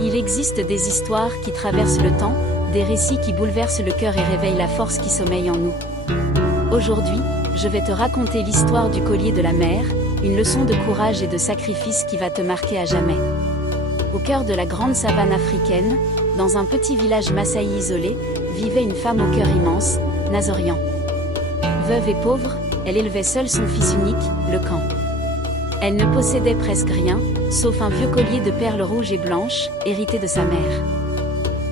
Il existe des histoires qui traversent le temps, des récits qui bouleversent le cœur et réveillent la force qui sommeille en nous. Aujourd'hui, je vais te raconter l'histoire du collier de la mer, une leçon de courage et de sacrifice qui va te marquer à jamais. Au cœur de la grande savane africaine, dans un petit village massaï isolé, vivait une femme au cœur immense, Nazorian. Veuve et pauvre, elle élevait seule son fils unique, le Can. Elle ne possédait presque rien, sauf un vieux collier de perles rouges et blanches, hérité de sa mère.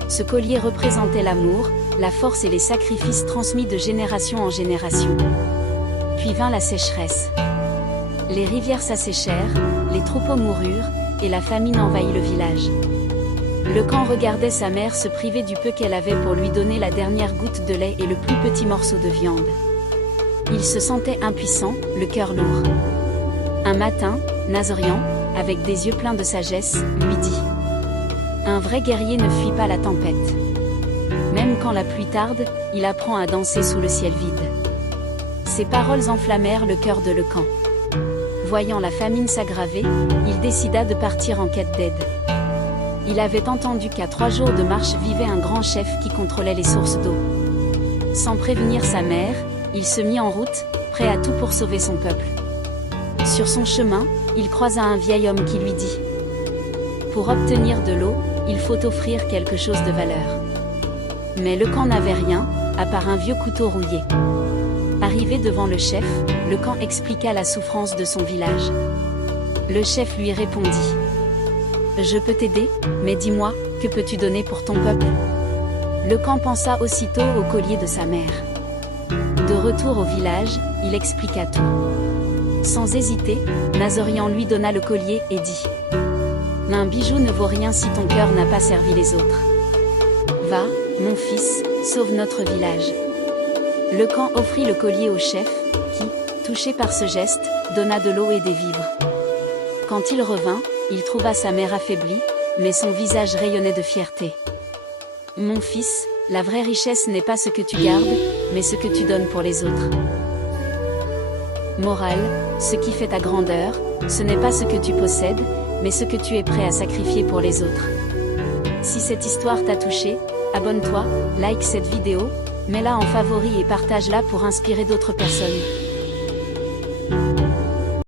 Ce collier représentait l'amour, la force et les sacrifices transmis de génération en génération. Puis vint la sécheresse. Les rivières s'asséchèrent, les troupeaux moururent, et la famine envahit le village. Le Can regardait sa mère se priver du peu qu'elle avait pour lui donner la dernière goutte de lait et le plus petit morceau de viande. Il se sentait impuissant, le cœur lourd. Un matin, Nazorian, avec des yeux pleins de sagesse, lui dit : « Un vrai guerrier ne fuit pas la tempête. Même quand la pluie tarde, il apprend à danser sous le ciel vide. » Ces paroles enflammèrent le cœur de Le Can. Voyant la famine s'aggraver, il décida de partir en quête d'aide. Il avait entendu qu'à 3 jours de marche vivait un grand chef qui contrôlait les sources d'eau. Sans prévenir sa mère, il se mit en route, prêt à tout pour sauver son peuple. Sur son chemin, il croisa un vieil homme qui lui dit : « Pour obtenir de l'eau, il faut offrir quelque chose de valeur. » Mais Le Can n'avait rien, à part un vieux couteau rouillé. Arrivé devant le chef, Le Can expliqua la souffrance de son village. Le chef lui répondit : « Je peux t'aider, mais dis-moi, que peux-tu donner pour ton peuple ? » Le Can pensa aussitôt au collier de sa mère. De retour au village, il expliqua tout. Sans hésiter, Nazorian lui donna le collier et dit : « Un bijou ne vaut rien si ton cœur n'a pas servi les autres. Va, mon fils, sauve notre village. » Le Can offrit le collier au chef, qui, touché par ce geste, donna de l'eau et des vivres. Quand il revint, il trouva sa mère affaiblie, mais son visage rayonnait de fierté. « Mon fils, la vraie richesse n'est pas ce que tu gardes, mais ce que tu donnes pour les autres. » Morale, ce qui fait ta grandeur, ce n'est pas ce que tu possèdes, mais ce que tu es prêt à sacrifier pour les autres. Si cette histoire t'a touché, abonne-toi, like cette vidéo, mets-la en favori et partage-la pour inspirer d'autres personnes.